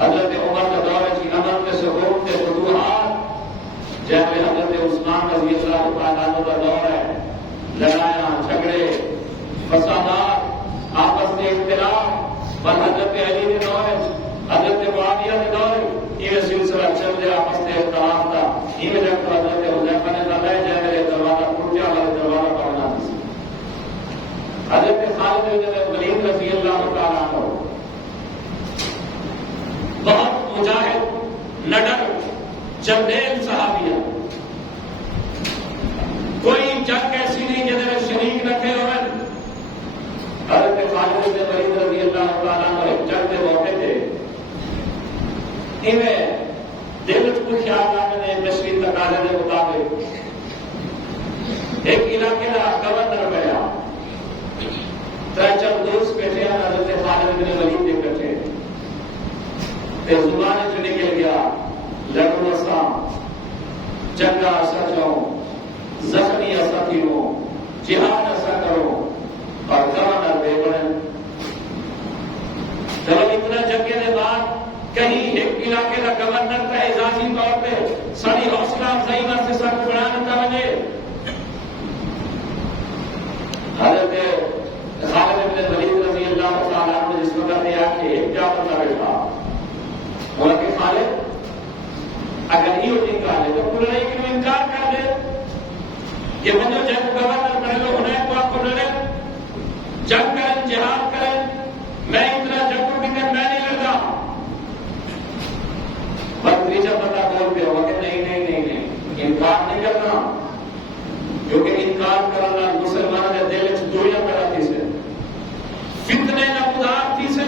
حضرت عمر کے دور جی امن کے سکون کے فتوحات، جیسے حضرت عثمان رضی اللہ تعالیٰ عنہ کا دور ہے، لڑائیاں جھگڑے فسادات آپس میں اختلاف، بل حضرت علی کے دور، حضرت معاویہ کے دور، یہ سلسلہ چل رہا، آپس میں اختلاف تھا. یہ جب حضرت حذیفہ نے فرمایا جائے میرے دروازہ ٹوٹ گیا، ہمارے دروازہ پڑھنا تھی. حضرت خالد بن ولید رضی اللہ تعالیٰ عنہ بہت مجاہد، نڈر، جرنیل صحابیہ، کوئی جنگ ایسی نہیں جس شریک نہ تھے. اور حضرت خالد بن ولید رضی اللہ تعالیٰ عنہ ایک جنگ کے موقع تھے. انہیں دل کو خیال آنے تشریح تقاضے کے مطابق ایک علاقے کا گورنر گیا، تر دوست بیٹھے ہیں، حضرت خالد بن ولید کے بیٹھے، زبان چ نکل گیا لڑو ایسا جنگا ایسا جاؤ، زخمی ایسا تھیرو، جہاد ایسا کرو، اور گورنر بے بڑے. جب اتنا جنگے کے بعد کہیں ایک علاقے کا گورنر کا اعزازی طور پہ ساری حوصلہ افزائی سے سب کو بڑھانے کا وجہ حضرت خالد بن ولید رضی اللہ تعالیٰ عنہ جس وقت یہ آ کے ایک کیا بندہ بیٹھا، بولا کہ خالد اگر یہ نکالے تو پورا نہیں کہ انکار کر دے کہ بندو جب گورنر بڑے لوگ ہونے تو آپ کو لڑے، جنگ کریں، جہاد کریں، میں اتنا جنگوں کی طرح میں نہیں لڑتا. بس تیجا بندہ بول پہ ہوگا کہ نہیں انکار نہیں کرنا، کیونکہ انکار کرنا مسلمان کے دل میں دوڑیاں پیدا تھی سے فتنے نہ گزار تھی سے.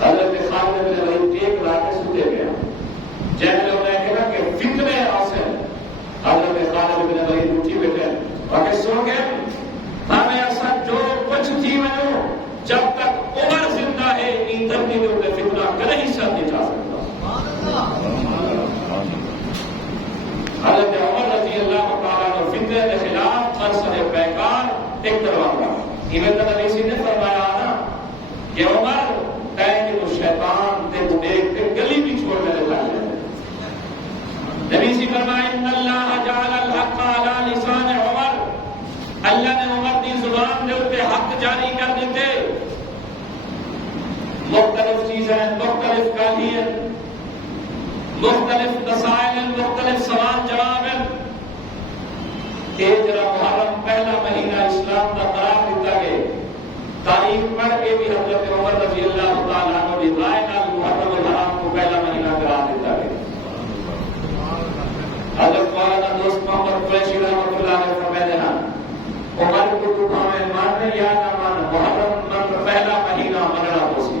حضرت خالد بن ولید ایک رات سوتے گیا، جیسے لوگ نے کہا کہ فتنے آسے. حضرت خالد بن ولید اٹھی بیٹھے اور کہ سو گئے، ہمیں ایسا جو کچھ تھی میں جب تک عمر زندہ ہے ان دھرتی میں انہیں فتنہ کہیں سر نہیں جا سکتا. حضرت عمر رضی اللہ تعالیٰ عنہ فتنے کے خلاف مرصد پیکار ایک دروازہ. امام نبی نے فرمایا نا کہ عمر کہیں کہ شیطان تے دیکھ کے گلی بھی چھوڑ کر لے جائے. نبی سے فرمایا ان اللہ جعل الحق علی لسان عمر، اللہ نے عمر کی زبان کے اوپر حق جاری کر دیتے. مختلف چیزیں، مختلف گالیاں، مختلف مسائل، مختلف سوال جواب ہیں. جرا محرم پہلا مہینہ اسلام کا قرار دیتا ہے. تاریخ پڑھ کے بھی حضرت عمر رضی اللہ تعالیٰ عنہ کی رائے نال محرم الحرام کو پہلا مہینہ قرار دیتا ہے. حضرت مولانا دوست محمد قریشی رحمۃ اللہ علیہ فرماتے ہیں عمر کو تو ہمیں ماننے یا نہ ماننے، محرم پہلا مہینہ مننا ہوسی،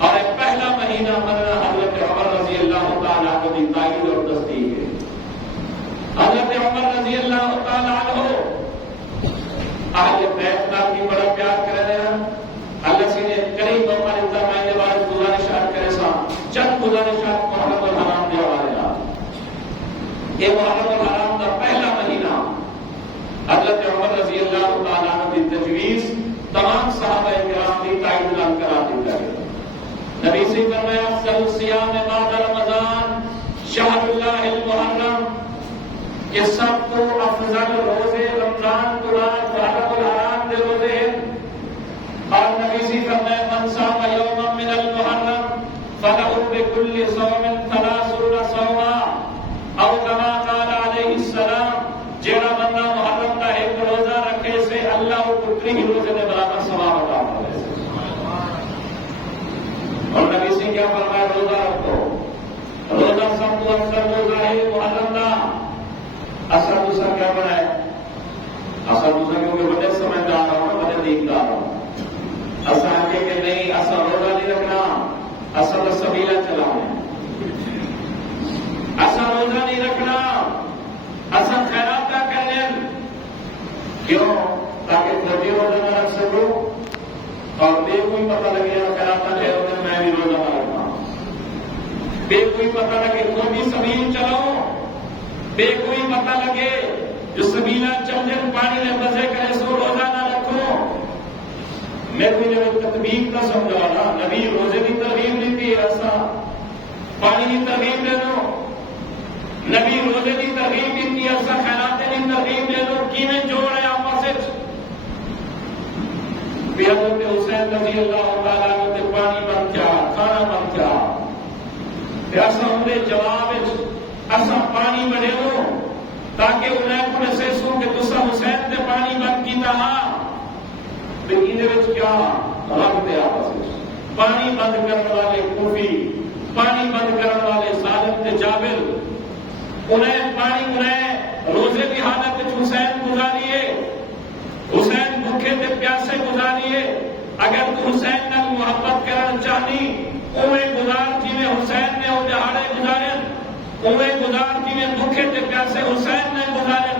اور ایک پہلا مہینہ مننا حضرت عمر رضی اللہ تعالیٰ عنہ کی تائید اور تصدیق ہے. حضرت عمر رضی اللہ تعالیٰ عنہ اہل بیت کا بھی بڑا پیار کرتے ہیں. اللہ سے نے کئی موقع دیتا میں نے بعد گزارشات کرے سا چند گزارشات محرم الحرام کے حوالے نہ. یہ محرم الحرام کا پہلا مہینہ حضرت عمر رضی اللہ تعالیٰ عنہ کی تجویز تمام صحابہ کرام کی تائید نال کرا دیتا ہے. نبی سے فرمایا افضل الصیام بعد رمضان شہر اللہ المحرم، کہ سب کو افضل روزے رمضان کے بعد محرم الحرام کے روزے ہیں. اور نبی سے فرمایا من صام یوما من المحرم فله بكل صوم 30 صوما او كما قال علیہ السلام، جڑا بندہ محرم کا ایک روزہ رکھے سے اللہ کو 30 روزے دے کو اکثر روزہ ہے محرم دا اثر دوسرا کیا بنا ہے؟ اثر دوسرا کیونکہ بڑے سمجھدار ہوں بڑے دیندار ہوں اصل آگے کہ نہیں اصل روزہ نہیں رکھنا اصل سبیلا چلاؤں اصل روزہ نہیں رکھنا اصل خیرات نہ کرنے کیوں تاکہ خود روزہ نہ رکھ سکوں اور بے کوئی پتہ لگے خیرات نہ لے میں بھی روزہ نہ رکھنا بے کوئی پتہ لگے کوئی بھی سبیل چلاؤ بے کوئی پتہ لگے جو سبیلا چل دن پانی میں مزے کرے سو روزہ نہ رکھو میں کوئی جب تطبیق نہ سمجھا نا نبی روزے کی ترغیب دیتی ہے ایسا پانی کی ترغیب دے دو نبی روزے کی ترغیب دیتی ہے ایسا خیرات کی ترغیب دے دو کی میں جوڑ ہے آپس حضرت حسین رضی اللہ تعالیٰ عنہ پانی بن کیا کھانا بن کیا ایسا ہمارے جواب ایسا پانی بنے ہو تاکہ انہیں کو محسوس کہ تسا حسین سے پانی بن کی تھا کیا رکھ دے آپس پانی بند کرنے والے کوفی پانی بند کرنے والے ظالم تے جابر انہیں روزے کی حالت حسین گزاریے حسین بھوکے تے پیاسے گزاریے اگر تو حسین نال محبت کرنا چاہنی اویں گزار جی میں حسین نے وہ دہاڑے گزارے اویں گزار جی میں بھوکے تے پیاسے حسین نے گزارے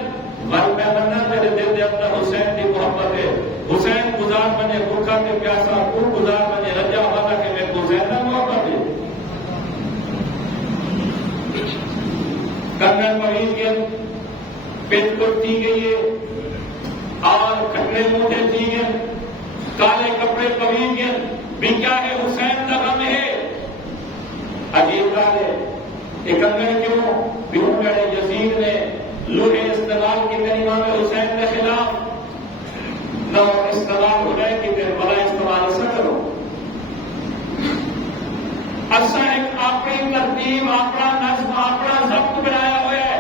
مر میں بننا تیرے دل دے اپنا حسین کی محبت ہے حسین گزار بنے بھوکا تے پیاسا تو گزار بنے رجا والا کہ میں حسین نہ محبت ہے کنگن مریض گئے پت کٹی گئی ہے اور کٹڑے موٹے دی گئے کالے کپڑے پوی گئے بھی کیا ہے حسین کا غم ہے عجیب بات ہے یہ کنگن کیوں بھی گڑے یزید نے لوہے استعمال کی امام حسین کے خلاف نہ استعمال ہو جائے کہ پھر بڑا استعمال ایسا کرو اصا ایک اپنی ترتیب اپنا نظم اپنا ضبط بنایا ہوا ہے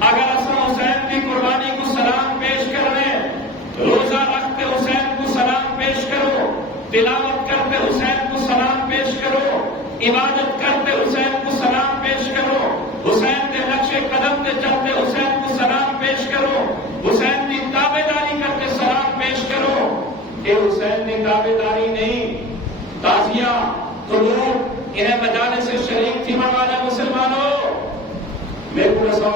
اگر اصا حسین کی قربانی کو سلام پیش کرنے روزہ رکھتے حسین کو سلام پیش کرو تلاوت کرتے حسین کو سلام پیش کرو عبادت کرتے حسین کو سلام پیش کرو حسین کے نقش قدم کے چلتے حسین کو سلام پیش کرو حسین کی تابے داری کرتے سلام پیش کرو یہ حسین کی تابے داری نہیں تازیہ طلوع انہیں مجالس سے شریک تھی والا مسلمانوں میرے کو رسو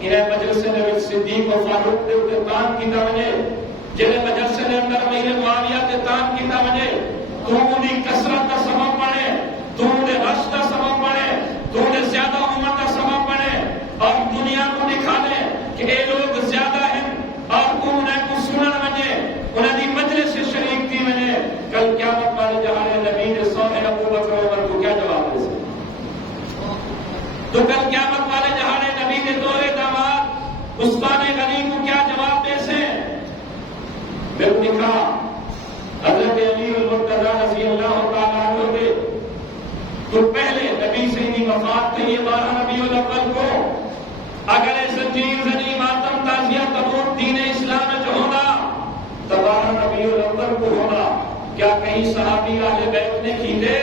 انہیں مجلس نے صدیق و فاروق دے اتے تان کی وجہ جنہیں مجلس نے اندر میرے معاویہ تے تان کی وجہ تو انہیں کثرت کا سبب بنے تو انہیں رش کا سبب بنے تو انہیں زیادہ عمر کا سبب بنے اور دنیا کو دکھا دیں کہ یہ لوگ زیادہ ہیں اور تو انہیں کو سنن وجہ انہیں دی مجلس سے شریک تھی وجہ کل قیامت والے جہاں نبی نے سونے ابو بکر عمر کو کیا جواب دے سکتے تو کل قیامت والے جہاں نبی نے دوہرے داماد عثمان غنی کو کیا جواب دے سے میں نے کہا حضرت امیر المرتضی رضی اللہ تعالیٰ عنہ کے تو پہلے نبی سے ہی وفات تھی 12 ربیع الاول کو اگر زنجیر زنی ماتم تازیہ تبور دین اسلام جو ہونا تو 12 ربیع الاول کو ہونا کیا کہیں صحابی اہل بیت نے کی دے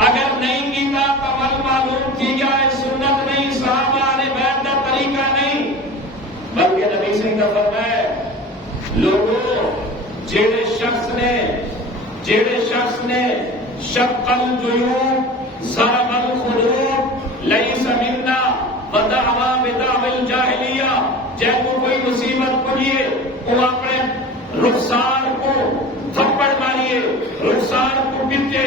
اگر نہیں کیتا تو عمل معلوم کی جائے سنت نہیں صحابہ اہل بیت کا طریقہ نہیں بلکہ نبی سے کا فرمایا لوگوں جیڑے شخص نے شق الجیوب ضرب الخدود لیس منا ودعوا بدعو الجاہلیہ جب کو کوئی مصیبت پڑیے وہ اپنے رخسار کو تھپڑ ماریے رخسار کو پیٹے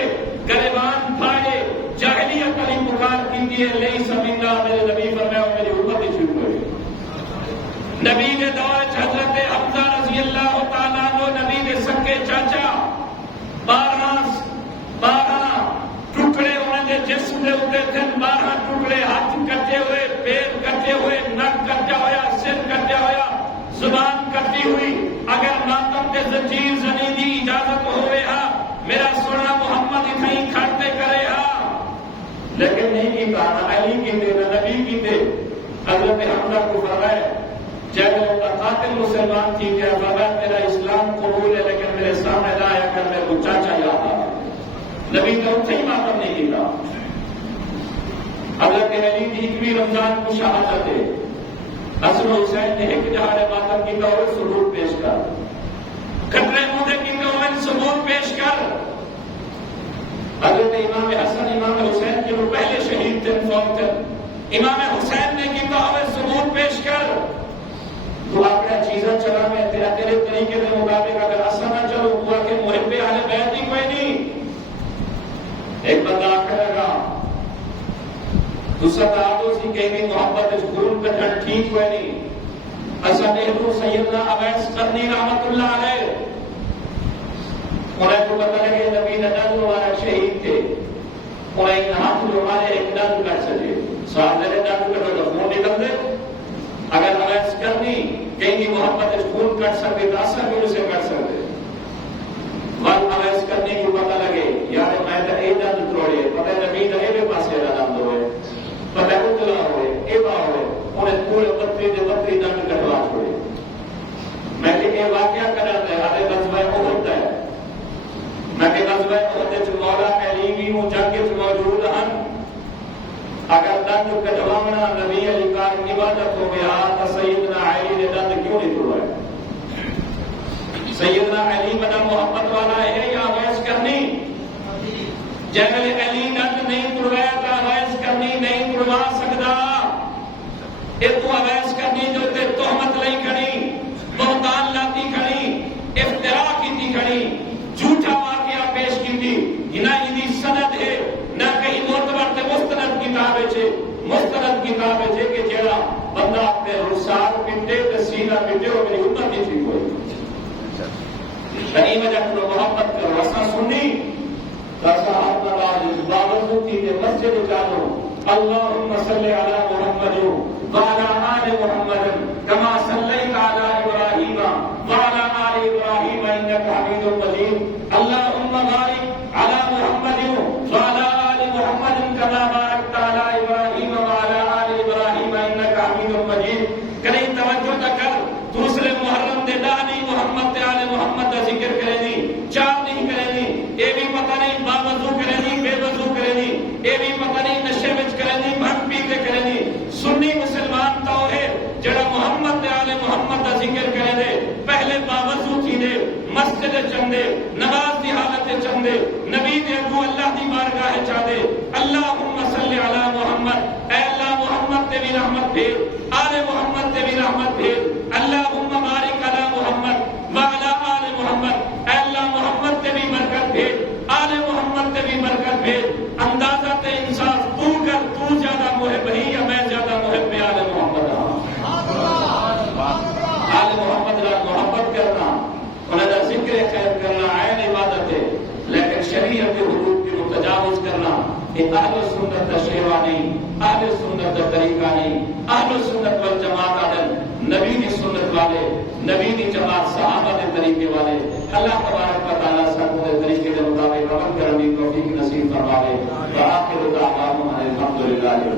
گریبان پھاڑے جاہلیت علی پکار کیجیے لیس منا میرے نبی فرمایا میری امت ہی شروع ہوئی نبی نے دور حضرت حمزہ رضی اللہ تعالیٰ عنہ نبی نے سکے چاچا 12 ٹکڑے انہوں نے جسم دے ہوتے تھے 12 ٹکڑے ہاتھ کٹے ہوئے پیر کٹے ہوئے نک کٹا ہوا سر کٹا ہوا زبان کٹی ہوئی اگر ماتم کے زنجیر زنی دی اجازت ہوئے ہاں میرا سونا محمد اتنی کھڑتے کرے ہاں لیکن نہیں کی کہا علی کی دے نبی کی دے حضرت حمزہ کو فرمایا جب وہ قاتل مسلمان تھی کہ فرمایا میرا اسلام قبول ہے لیکن میرے سامنے نہ آیا کر میرے کو چاچا یاد آ نبی نے اتنے ہی ماتم نہیں کیا حضرت علی کی 21 رمضان کو شہادت ہے، حسن حسین نے ایک جہار ماتم کی قول ثبوت پیش کر، کٹرے مودے کی قول ثبوت پیش کر، حضرت امام حسن امام حسین کے وہ پہلے شہید تھے فوت تھے، امام حسین نے کی قول ثبوت پیش کر، تو اپنا چیزیں چلا میں تیرے طریقے کے مطابق اگر اصل نہ چلو ہوا کہ محب اہل بیت ہی کوئی نہیں۔ ایک بندہ آکر لگا دوسرا آدھو سی کہیں گی محبت خون کا جھڑ ٹھیک ہوئے نہیں۔ اصلا نہرو سیدنا اویس قرنی رحمت اللہ علیہ انہیں کو پتہ لگے نبی ندن ہمارا شہید تھے، انہیں ہاتھ ہمارے ایک دن کر سکے سوال دے دن کر تو خون نکل دے، اگر اویس کرنی کہیں گی محبت خون کٹ سکتے تو اثر بھی اسے کٹ سکتے۔ ون اویس کرنی کو پتہ لگے یار میں تو اے دن توڑے پتہ نبی نے اے پاسے دن ہوئے پتہ اتلا ہوئے اے با ہوئے انہیں پورے بطری دن کٹوا چھوڑے۔ میں کہ یہ واقعہ کرا ہے ہمارے غزوہ احد ہے، میں کہ غزوہ احد مولا علی بھی ہوں جنگ موجود ہیں، اگر دن کٹوانا نبی علی کا عبادت ہو گیا تو سیدنا علی نے دن کیوں نہیں توڑا؟ سیدنا علی بنا محبت والا ہے یا اویس کرنی؟ جب علی دن نہیں توڑایا تو اویس کرنی نہیں توڑوا سکتا۔ یہ تو اویس کرنی جو تے تہمت لئی کھڑی، بہتان لاتی کھڑی، افترا کی تھی کھڑی، جھوٹا واقعہ پیش کی تھی، نہ یہ سند ہے نہ کہیں معتبر تے مستند کتاب ہے، مستند کتاب ہے کہ جڑا بندہ اپنے رخسار پٹے تے سینہ پٹے اور میری امت ہی ٹھیک ہوئی۔ صحیح وجہ کو محبت کرو اسا سنی تاسا اپنا باوجود کی مسجد جانو اللهم صل على محمد وعلى آل محمد كما صليت على إبراهيم وعلى آل إبراهيم إنك حميد مجيد اللهم بارك على محمد وعلى آل محمد كما باركت على إبراهيم وعلى آل إبراهيم إنك حميد مجيد۔ کریں توجہ نہ کر دوسرے محرم دے دانی محمد تے آل محمد کا ذکر کریں دی، چار نہیں کریں دی، یہ بھی پتہ نہیں باوضو کریں دی بے وضو کریں دی، یہ بھی پتہ نہیں نشے وچ کریں دی بھنگ پی کے کریں دی۔ سنی مسلمان تو ہے جڑا محمد تے آل محمد کا ذکر کریں دے پہلے باوضو تھی دے مسجد چندے نماز دی حالت چندے نبی دے اگو اللہ دی بارگاہ چا دے اللہم صلی علی محمد، اے اللہ محمد تے بھی رحمت بھیج، آل محمد تے بھی رحمت بھیج، اللہم بارک علی محمد وعلی آل محمد، اے اللہ محمد تے بھی برکت بھیج، آل محمد تے بھی برکت بھیج۔ اندازہ تے انصاف تو کر، تو زیادہ محب ہی یا میں زیادہ محب آل محمد ہاں؟ آل محمد را محبت کرنا انہیں دا ذکر خیر کرنا عین عبادت ہے، لیکن شریعت حدود کی متجاوز کرنا یہ اہل سنت کا شیوا نہیں، اہل سنت کا طریقہ نہیں۔ اہل سنت والجماعت عدل نبی کی سنت والے، نبی کی جماعت صحابہ کے طریقے والے، اللہ تبارک و تعالیٰ سب کے طریقے کے مطابق عمل کرنے کی توفیق نصیب فرمائے۔ وآخر دعوانا الحمدللہ۔